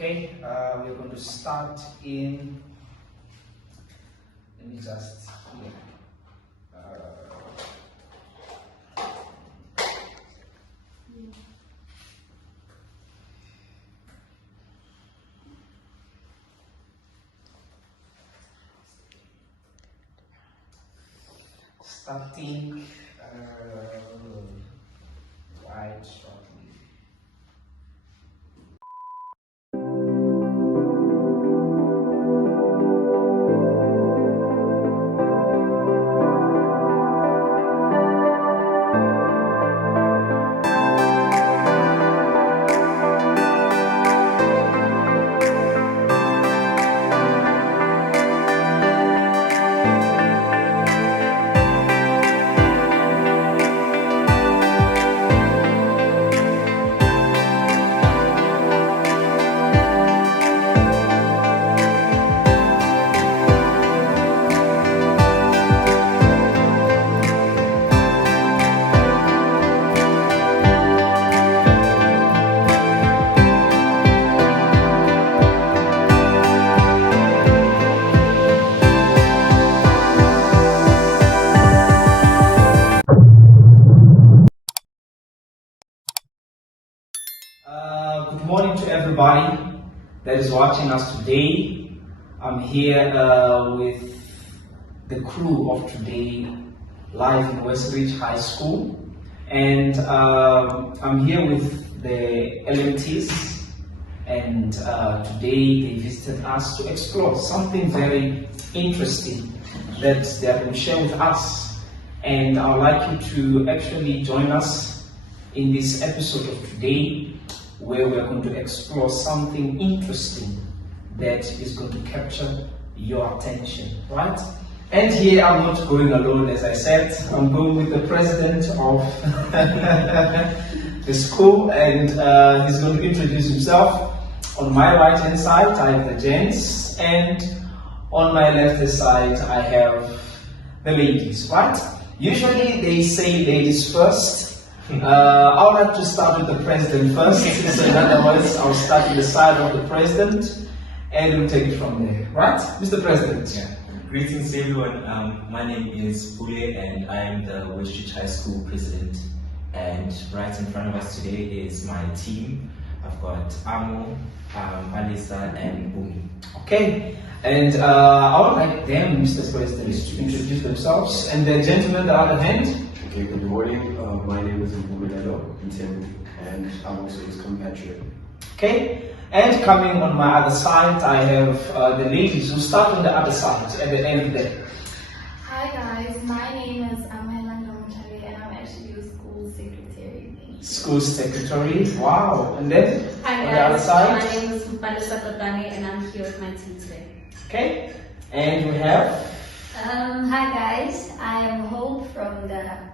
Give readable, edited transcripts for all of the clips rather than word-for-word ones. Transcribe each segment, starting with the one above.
Okay, we're going to start in, let me just, starting right shortly. Good morning to everybody that is watching us today. I'm here with the crew of today, live in Westridge High School, and I'm here with the LMTs, and today they visited us to explore something very interesting that they are going to share with us, and I would like you to actually join us in this episode of today, where we're going to explore something interesting that is going to capture your attention, right? And here I'm not going alone, as I said. I'm going with the president of the school, and he's going to introduce himself. On my right hand side, I have the gents, and on my left hand side, I have the ladies, right? Usually they say ladies first. I would like to start with the president first. So in other words, I'll start with the side of the president and we'll take it from there. Right? Mr. President. Yeah. Greetings everyone. My name is Bule and I am the Westridge High School president. And right in front of us today is my team. I've got Amo, Alisa and Bumi. Okay. And I would like them, Mr. President, to introduce themselves. And the gentleman, the other hand. Okay, good morning. My name is Mpumelelo Ntemu, and I'm also his compatriot. Okay, and coming on my other side, I have the ladies who start on the other side at the end there. Hi guys, my name is Amela Mutari and I'm actually the school secretary. School secretary, wow. And then Hi on the other guys, side. my name is Mupalisa Totani and I'm here with my team today. Okay, and we have Hi guys, I am Hope from the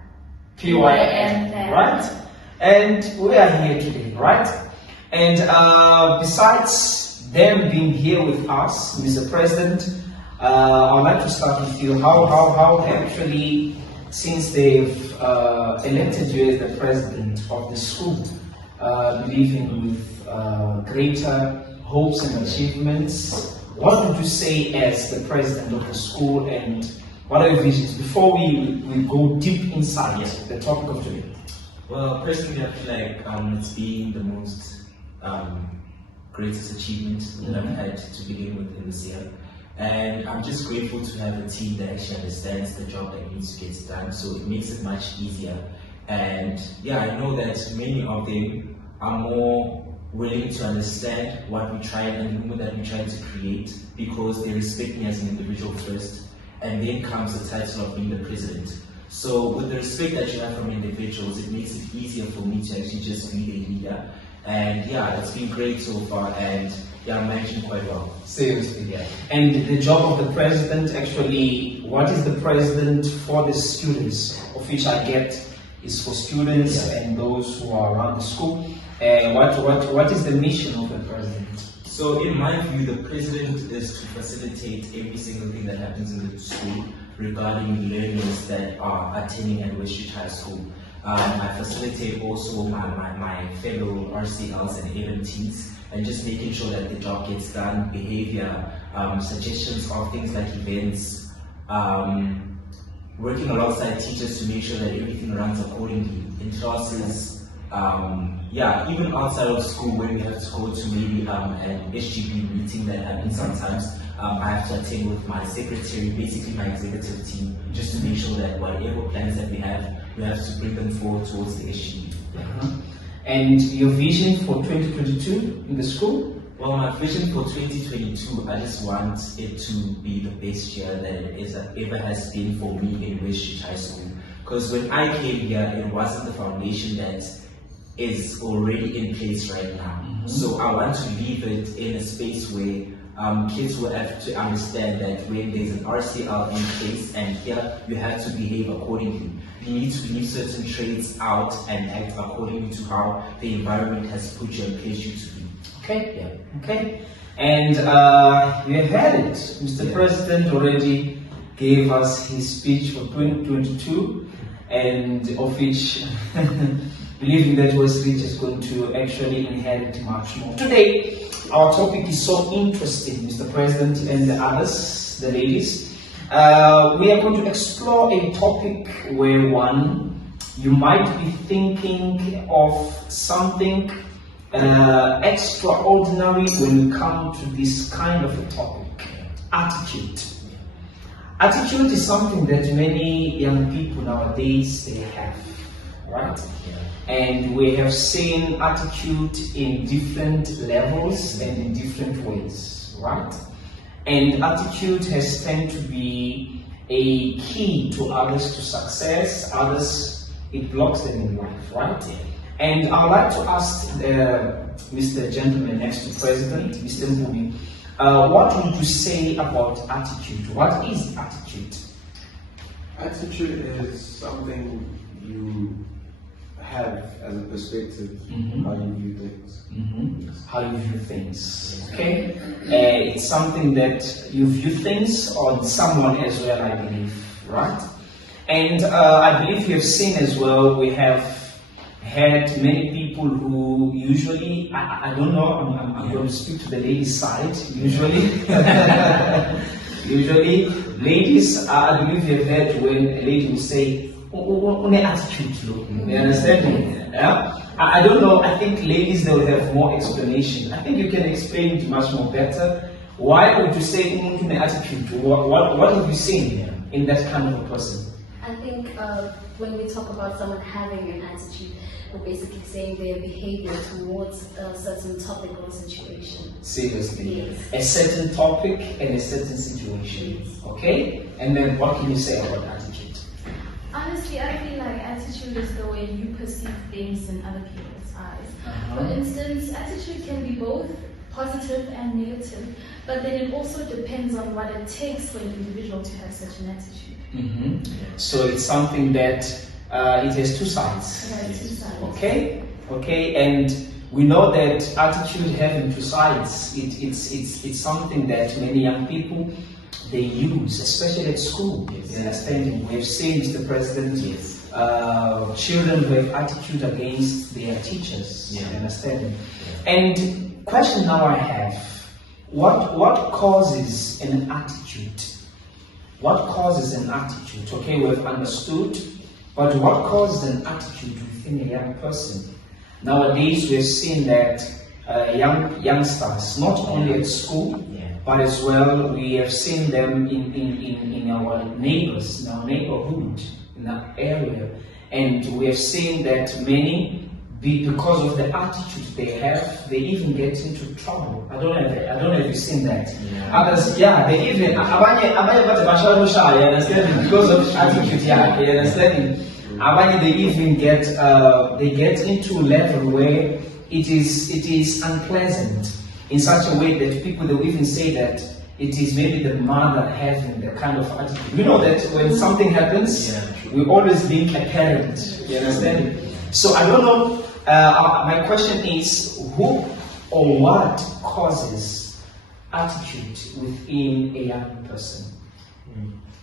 PYN, right? And we are here today, right? And besides them being here with us, Mr. President, I'd like to start with you. How actually, since they've elected you as the president of the school, believing with greater hopes and achievements, what would you say as the president of the school, and what are your visions before we go deep inside the topic of today? Well, personally I feel like it's been the most greatest achievement that I've had to begin with in this year. And I'm just grateful to have a team that actually understands the job that needs to get done, so it makes it much easier. And yeah, I know that many of them are more willing to understand what we try and the movement that we try to create, because they respect me as an individual first, and then comes the title of being the president. So with the respect that you have from individuals, it makes it easier for me to actually just be a leader. And yeah, it's been great so far, and yeah, I'm managing quite well. Seriously, yeah. And the job of the president, actually, what is the president for the students, of which I get is for students and those who are around the school. What is the mission of the president? So in my view, the president is to facilitate every single thing that happens in the school regarding learners that are attending at Westridge High School. I facilitate also my fellow RCLs and LMTs, and just making sure that the job gets done, behavior, suggestions of things like events, working alongside teachers to make sure that everything runs accordingly in classes. Even outside of school, when we have to go to maybe an SGP meeting that happens sometimes, I have to attend with my secretary, basically my executive team, just to make sure that whatever plans that we have to bring them forward towards the SGP. And your vision for 2022 in the school? Well, my vision for 2022, I just want it to be the best year that it ever has been for me in Westridge High School. Because when I came here, it wasn't the foundation that is already in place right now. So I want to leave it in a space where kids will have to understand that when there's an RCL in place and here you have to behave accordingly. You need to leave certain traits out and act accordingly to how the environment has put you and placed you to be. Okay, yeah, okay. And you have had it. Mr. President already gave us his speech for 2022, and of which believing that Westridge is going to actually inherit much more. Today, our topic is so interesting, Mr. President and the others, the ladies. We are going to explore a topic where you might be thinking of something extraordinary when we come to this kind of a topic: attitude. Attitude is something that many young people nowadays they have, right? And we have seen attitude in different levels and in different ways, right? And attitude has tended to be a key to others to success. Others, it blocks them in life, right? And I'd like to ask Mr. Gentleman next to President, Mr. Mbubi, what would you say about attitude? What is attitude? Attitude is something you have as a perspective, how you view things. How you view things, okay? It's something that you view things on someone as well, I believe, right? And I believe you have seen as well, we have had many people who usually, I don't know, I'm going to speak to the ladies' side, usually. Usually, ladies, I believe you've heard when a lady will say, attitude, you understand me? Yeah? I don't know, I think ladies, they will have more explanation. I think you can explain it much more better. Why would you say attitude? What would you say in that kind of a person? I think when we talk about someone having an attitude, we're basically saying their behavior towards a certain topic or situation. Seriously. Yes. A certain topic and a certain situation. Yes. Okay? And then what can you say about attitude? Honestly, I feel like attitude is the way you perceive things in other people's eyes. For instance, attitude can be both positive and negative, but then it also depends on what it takes for an individual to have such an attitude. So it's something that it has two sides. It has two sides. Okay, and we know that attitude having two sides, it's something that many young people they use, especially at school. You understand? We have seen, Mr. President, children who have attitude against their teachers. You understand? And question now I have, what causes an attitude? What causes an attitude? Okay, we have understood, but what causes an attitude within a young person? Nowadays, we have seen that youngsters, not only at school, but as well, we have seen them in our neighbors, in our neighborhood, in our area, and we have seen that many, because of the attitude they have, they even get into trouble. I don't know if you've seen that. Others, they even you understand, because of attitude, you understand. They even get into a level where it is unpleasant in such a way that people, they will even say that it is maybe the mother having the kind of attitude. We know that when something happens, we always link a parent, you understand? So I don't know, my question is, who or what causes attitude within a young person?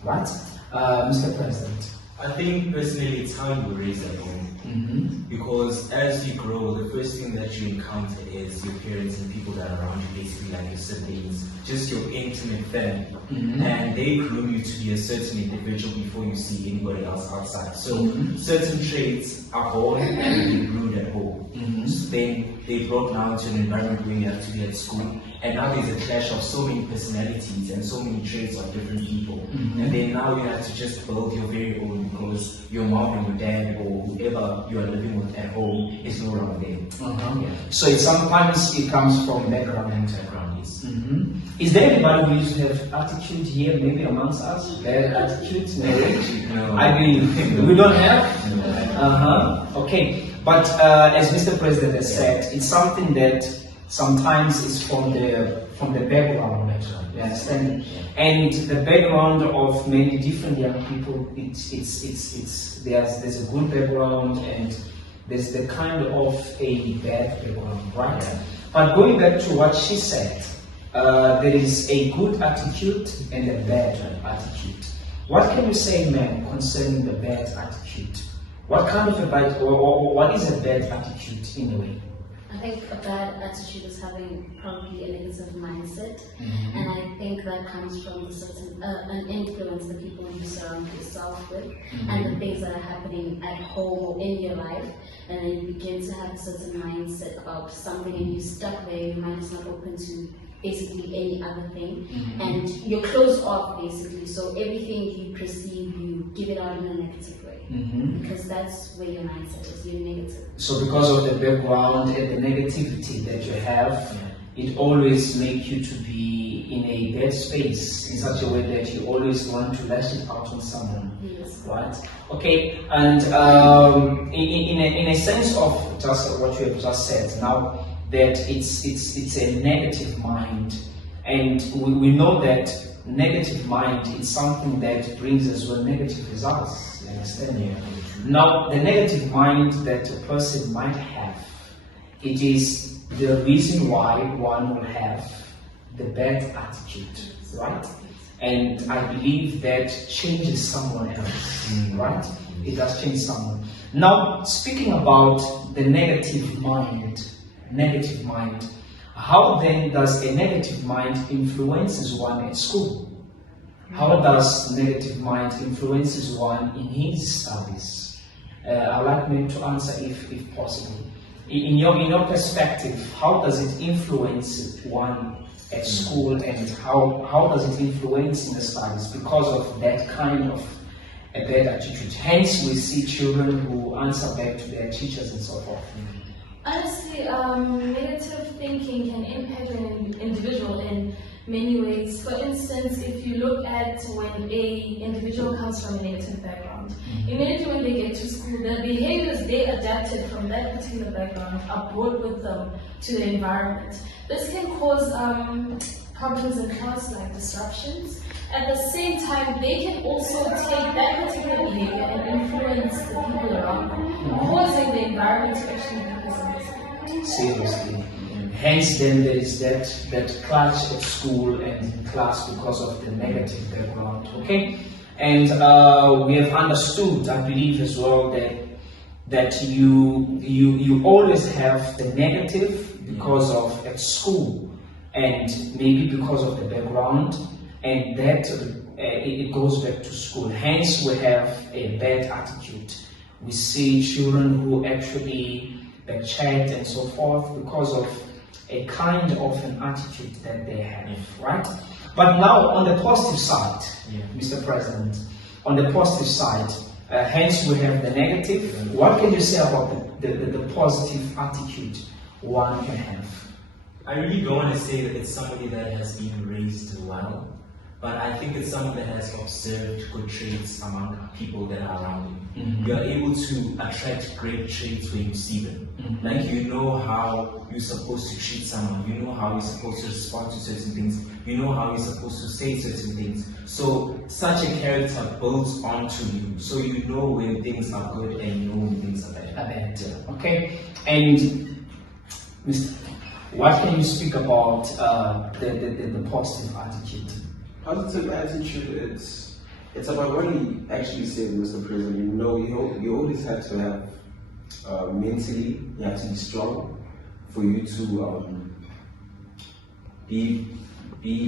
Right? Mr. President, I think personally it's how you were raised at home. Mm-hmm. Because as you grow, the first thing that you encounter is your parents and people that are around you, basically like your siblings, just your intimate family. Mhm. And they groom you to be a certain individual before you see anybody else outside. So Mhm. certain traits are born and they groomed at home. Mhm. So then they brought now to an environment where you have to be at school. And now there's a clash of so many personalities and so many traits of different people. Mhm. And then now you have to just build your very own because your mom and your dad or whoever you are living with at home is no longer there. Uh-huh. Yeah. So sometimes it comes from background. Background is. Mm-hmm. Is there anybody who used to have attitude here, maybe amongst us? Bad attitude? No. I mean, we don't have? No. Uh-huh. Okay. But as Mr. President has said, it's something that sometimes is from the background. You understand? And the background of many different young people, there's a good background and there's the kind of a bad background, right? But going back to what she said, there is a good attitude and a bad attitude. What can you say, ma'am, concerning the bad attitude? What kind of a bad, or what is a bad attitude in a way? I think a bad attitude is having probably a negative mindset, Mhm. and I think that comes from a certain an influence the people you surround yourself with, and the things that are happening at home or in your life, and then you begin to have a certain mindset about something, and you're stuck there. Your mind is not open to basically any other thing, and you're closed off basically. So everything you perceive, you give it out in a negative way. Mhm. Because that's where your mindset is, you're negative. So because of the background and the negativity that you have, it always makes you to be in a bad space in such a way that you always want to lash it out on someone. Yes. Right. Okay. And in a sense of just what you have just said now, that it's a negative mind, and we know that negative mind is something that brings us with negative results. You understand? Yeah. Now, the negative mind that a person might have, it is the reason why one will have the bad attitude, right? And I believe that changes someone else, right? It does change someone. Now, speaking about the negative mind, how then does a negative mind influences one at school? How does negative mind influences one in his studies? I'd like me to answer if possible. In your perspective, how does it influence one at school, and how does it influence in the studies because of that kind of a bad attitude? Hence, we see children who answer back to their teachers and so forth. Honestly, negative thinking can impact an individual in many ways. For instance, if you look at when an individual comes from a negative background, immediately when they get to school, the behaviors they adapted from that particular background are brought with them to the environment. This can cause problems in class, like disruptions. At the same time, they can also take that particular behavior and influence the people around them, causing the environment to actually be pessimistic. Seriously. Hence, then there is that clash at school and in class because of the negative background. Okay, and we have understood, I believe as well, that you always have the negative because of at school, and maybe because of the background, and that it goes back to school. Hence, we have a bad attitude. We see children who actually chat and so forth because of a kind of an attitude that they have, right? But now on the positive side, Mr. President, on the positive side, hence we have the negative. What can you say about the positive attitude one can have? I really don't want to say that it's somebody that has been raised well, but I think it's someone that has observed good traits among people that are around you. You are able to attract great traits when you see them. Like you know how you're supposed to treat someone, you know how you're supposed to respond to certain things, you know how you're supposed to say certain things. So such a character builds onto you, so you know when things are good and you know when things are bad. Okay, and Mr. What can you speak about the positive attitude? Positive attitude is It's about what he actually said, Mr. President. You know, you always have to have mentally, you have to be strong for you to be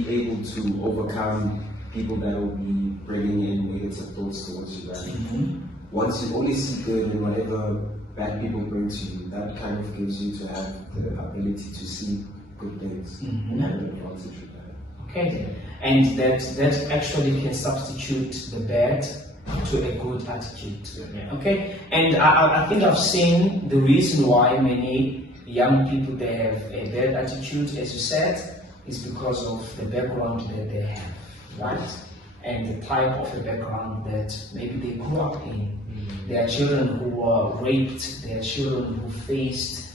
able to overcome people that will be bringing in negative thoughts towards you. Right? Once you only see good in whatever bad people bring to you, that kind of gives you to have the ability to see good things and have an advantage with that. Okay, and that actually can substitute the bad to a good attitude. Okay, and I think I've seen the reason why many young people they have a bad attitude, as you said, is because of the background that they have, right? And the type of a background that maybe they grew up in. There are children who were raped, there are children who faced,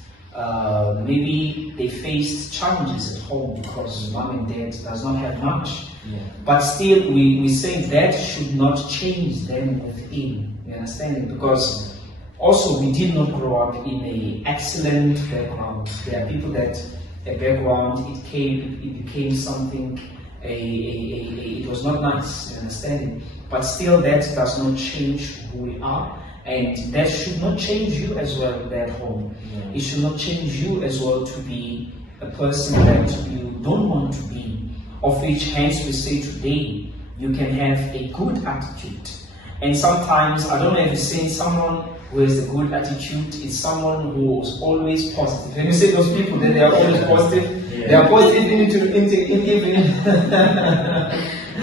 maybe they faced challenges at home because mom and dad does not have much. But still, we say that should not change them within, you understand? Because also we did not grow up in an excellent background. There are people that a background, it became something, it was not nice, you understand? But still that does not change who we are, and that should not change you as well at home. It should not change you as well to be a person that you don't want to be, of which hence we say today you can have a good attitude. And sometimes, I don't know if you've seen someone who has a good attitude, is someone who is always positive. When you say those people that they are always positive, they are positive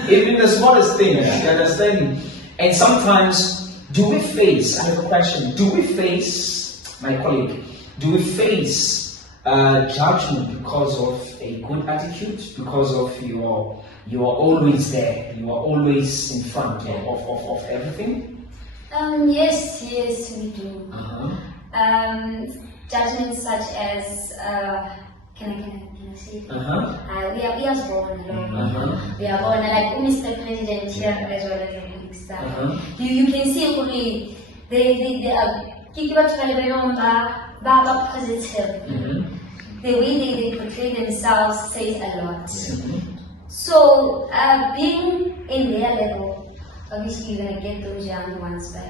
even the smallest things, you understand? And sometimes, do we face, I have a question, do we face, my colleague, do we face judgment because of a good attitude, because of you are always there, you are always in front of everything? Yes, we do. Judgments such as, can I say it? We are born, we are born like Mr. President here as well as a big star. You can see only they are positive. The way they portray themselves says a lot. So being in their level, obviously you're gonna get those young ones by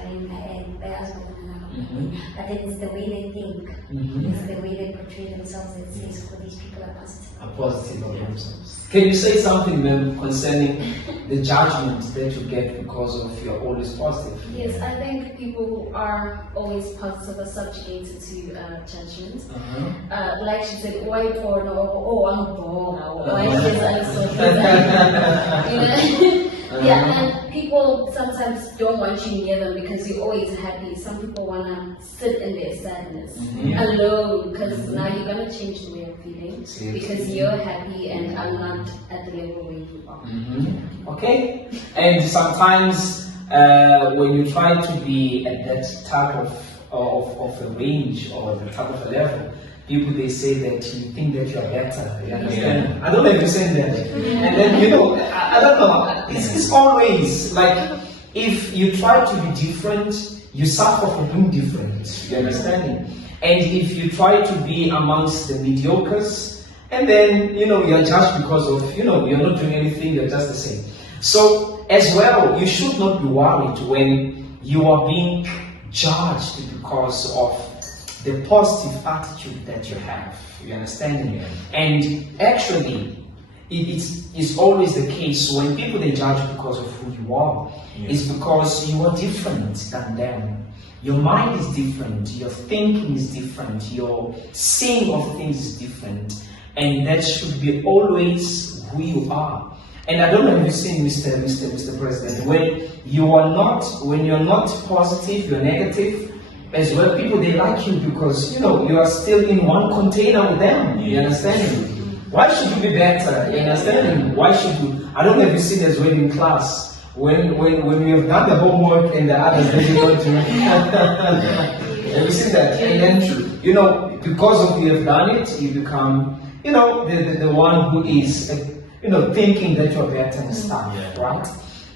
but then it's the way they think, it's the way they portray themselves that says, oh, these people are positive. Are positive of themselves. Can you say something then concerning the judgment that you get because of you're always positive? Yes, I think people who are always positive are subjugated to judgment. Like she said, why porn, or I'm born, or why is I so you know? Yeah, and people sometimes don't want you near them because you're always happy. Some people want to sit in their sadness alone because now you're going to change the way of feeling because you're happy and I'm not at the level where you are. Okay, and sometimes when you try to be at that type of a range or the type of a level, people they say that you think that you are better. You understand? I don't know if you're saying that. And then I don't know. It's always like if you try to be different, you suffer for being different. You understand? And if you try to be amongst the mediocres, and then you're judged because of you're not doing anything. You're just the same. So as well, you should not be worried when you are being judged because of the positive attitude that you have, you understand? And actually, it's always the case when people they judge because of who you are, it's because you are different than them. Your mind is different, your thinking is different, your seeing of things is different, and that should be always who you are. And I don't know if you've seen Mr. President, when you're not positive, you're negative, as well, people they like you because you are still in one container with them. You understand? Why should you be better? You understand? Why should you? I don't know if you see as well in class when we have done the homework and the others they don't do. Have you seen that? And then because of you have done it, you become the one who is thinking that you're better and stuff, right?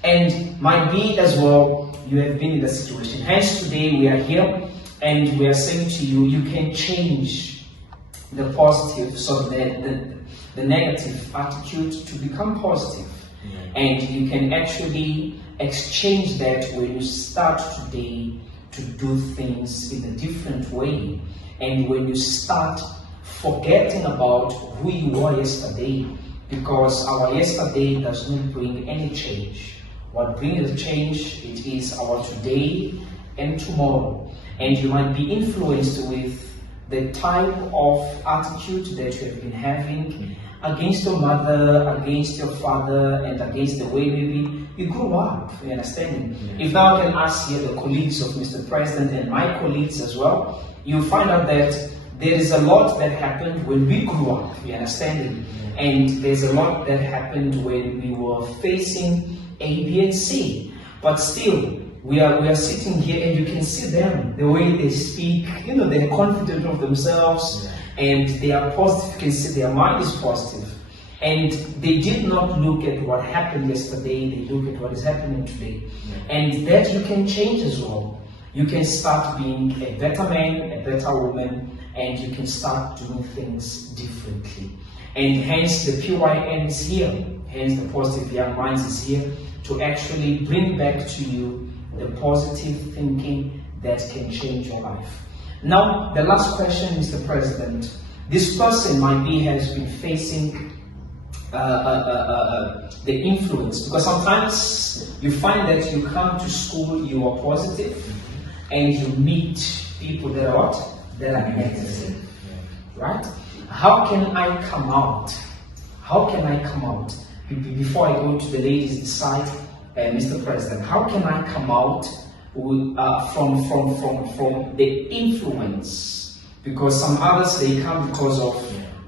And might be as well. You have been in the situation. Hence today we are here and we are saying to you, you can change the positive, so the negative attitude to become positive. And you can actually exchange that when you start today to do things in a different way. And when you start forgetting about who you were yesterday, because our yesterday does not bring any change. What brings the change, it is our today and tomorrow. And you might be influenced with the type of attitude that you have been having against your mother, against your father, and against the way maybe you grew up. You understand? If now I can ask here the colleagues of Mr. President and my colleagues as well, you'll find out that there is a lot that happened when we grew up. You understand? And there's a lot that happened when we were facing A, B, and C. But still, we are sitting here and you can see them, the way they speak, they're confident of themselves and they are positive. You can see their mind is positive. And they did not look at what happened yesterday, they look at what is happening today. And that you can change as well. You can start being a better man, a better woman, and you can start doing things differently. And hence the PYN is here, hence the Positive Young Minds is here to actually bring back to you the positive thinking that can change your life. Now, the last question, Mr. President. This person has been facing the influence, because sometimes you find that you come to school, you are positive, and you meet people that are what? That are negative. Right? How can I come out? How can I come out? Before I go to the ladies' side, Mr. President, how can I come out with, from the influence? Because some others, they come because of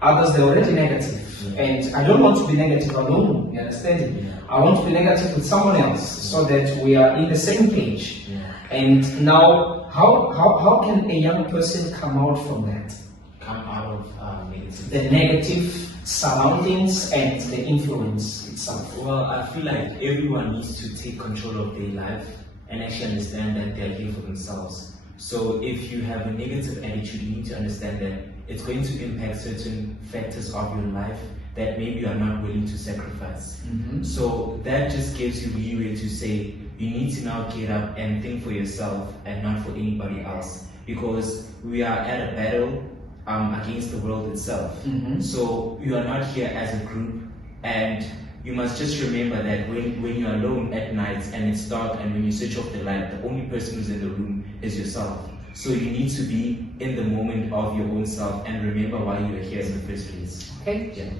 others, they're already negative. And I don't want to be negative alone, you understand? I want to be negative with someone else so that we are in the same page. And now, how can a young person come out from that? Come out of negative. The negative surroundings and the influence itself. Well, I feel like everyone needs to take control of their life and actually understand that they're here for themselves. So if you have a negative attitude, you need to understand that it's going to impact certain factors of your life that maybe you are not willing to sacrifice. So that just gives you leeway to say, you need to now get up and think for yourself and not for anybody else. Because we are at a battle against the world itself. So you are not here as a group, and you must just remember that when you're alone at night and it's dark and when you switch off the light, the only person who's in the room is yourself. So you need to be in the moment of your own self and remember why you are here in the first place. Okay? Yeah.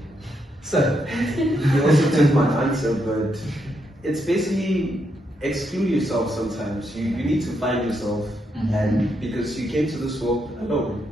So, You also took my answer, but it's basically exclude yourself sometimes. You need to find yourself, and because you came to this world alone,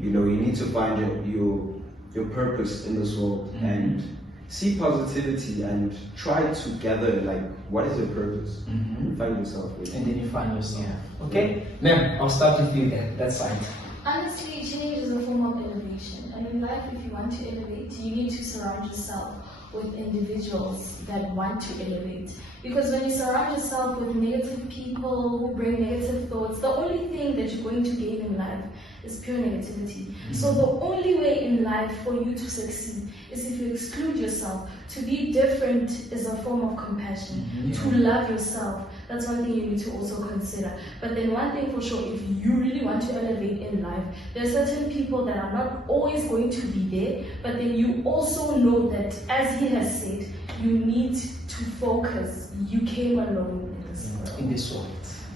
you need to find your purpose in this world and see positivity and try to gather what is your purpose and find yourself. and then you find yourself. Okay? Ma'am, I'll start with you there, that side. Honestly, change is a form of innovation. And in life, if you want to innovate, you need to surround yourself with individuals that want to innovate. Because when you surround yourself with negative people who bring negative thoughts, the only thing that you're going to gain in life is pure negativity. So the only way in life for you to succeed is if you exclude yourself. To be different is a form of compassion. To love yourself, that's one thing you need to also consider. But then one thing for sure, if you really want to elevate in life, there are certain people that are not always going to be there, but then you also know that, as he has said, you need to focus. You came alone in this world. In this world.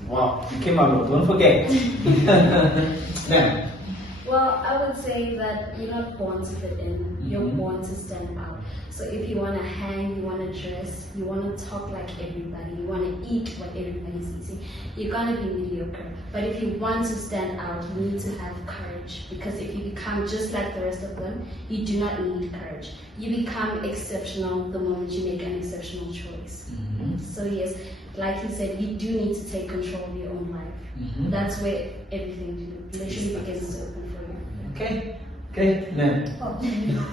Wow, you came alone, don't forget. Ma'am. Well, I would say that you're not born to fit in, you're born to stand out. So if you want to hang, you want to dress, you want to talk like everybody, you want to eat what everybody's eating, you're going to be mediocre. But if you want to stand out, you need to have courage. Because if you become just like the rest of them, you do not need courage. You become exceptional the moment you make an exceptional choice. So yes, like you said, you do need to take control of your own life. That's where everything literally begins to open for you. Okay? Okay, ma'am.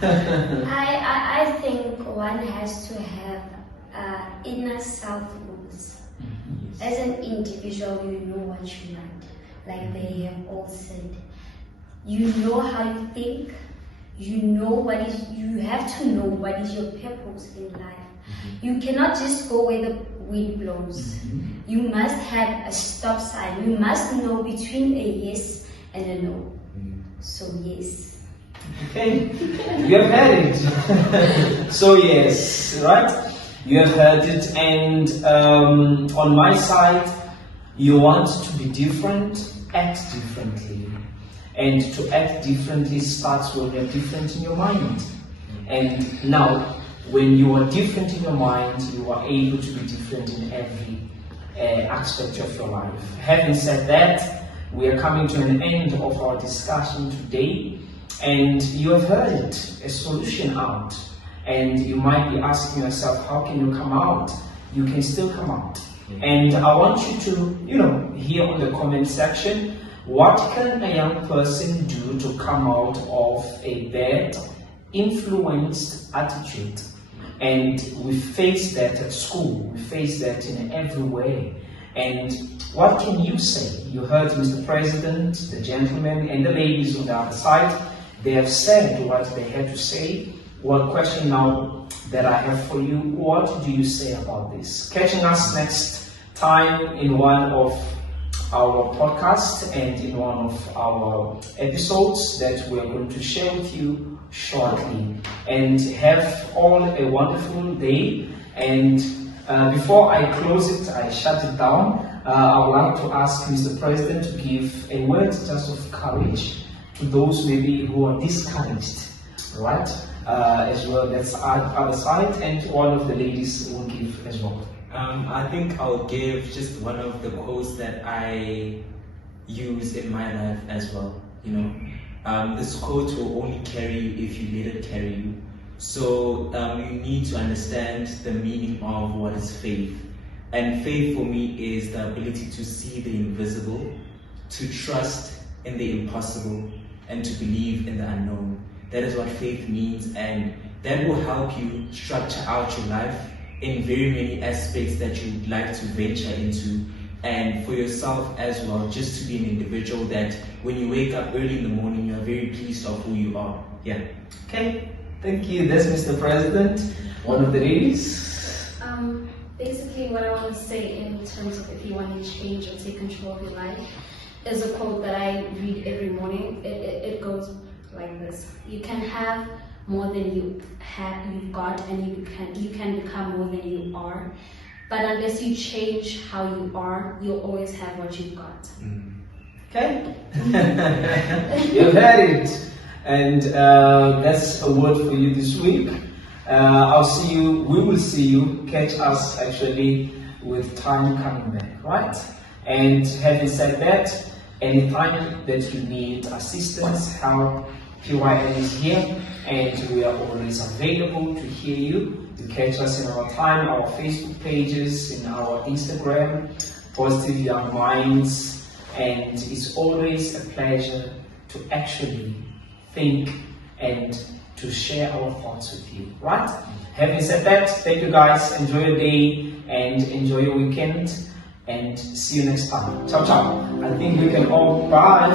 I think one has to have inner self-rules. As an individual, you know what you want. Like they have all said. You know how you think, you have to know what is your purpose in life. You cannot just go where the wind blows. You must have a stop sign. You must know between a yes and a no. So yes. Okay, you have heard it. So yes, right? You have heard it, and on my side, you want to be different, act differently. And to act differently starts when you're different in your mind. And now, when you are different in your mind, you are able to be different in every aspect of your life. Having said that, we are coming to an end of our discussion today, and you have heard it, a solution out. And you might be asking yourself, how can you come out? You can still come out. And I want you to, here on the comment section, what can a young person do to come out of a bad, influenced attitude? And we face that at school, we face that in every way. And what can you say? You heard Mr. President, the gentlemen, and the ladies on the other side. They have said what they had to say. One question now that I have for you, what do you say about this? Catching us next time in one of our podcasts and in one of our episodes that we are going to share with you shortly. And have all a wonderful day. And before I close it, I shut it down, I would like to ask Mr. President to give a word just of courage to those maybe who are discouraged, right? As well, that's other side, and one of the ladies will give as well. I think I'll give just one of the quotes that I use in my life as well. This quote will only carry you if you let it carry you. So you need to understand the meaning of what is faith. And faith for me is the ability to see the invisible, to trust in the impossible, and to believe in the unknown. That is what faith means, and that will help you structure out your life in very many aspects that you'd like to venture into, and for yourself as well, just to be an individual that when you wake up early in the morning, you are very pleased of who you are. Yeah. Okay, thank you. That's Mr. President, one of the ladies. Basically, what I want to say in terms of if you want to change or take control of your life is a quote that I read every morning. It goes like this: you can have more than you've got, and you can become more than you are. But unless you change how you are, you'll always have what you've got. Okay? You've heard it. And that's a word for you this week. We will see you, catch us actually with time coming back, right? And having said that, anytime that you need assistance, help, PYN is here, and we are always available to hear you. You catch us in our time, our Facebook pages, in our Instagram, Positive Young Minds, and it's always a pleasure to actually think and to share our thoughts with you, right? Having said that, thank you guys, enjoy your day and enjoy your weekend, and see you next time. Ciao, ciao. I think we can all bye.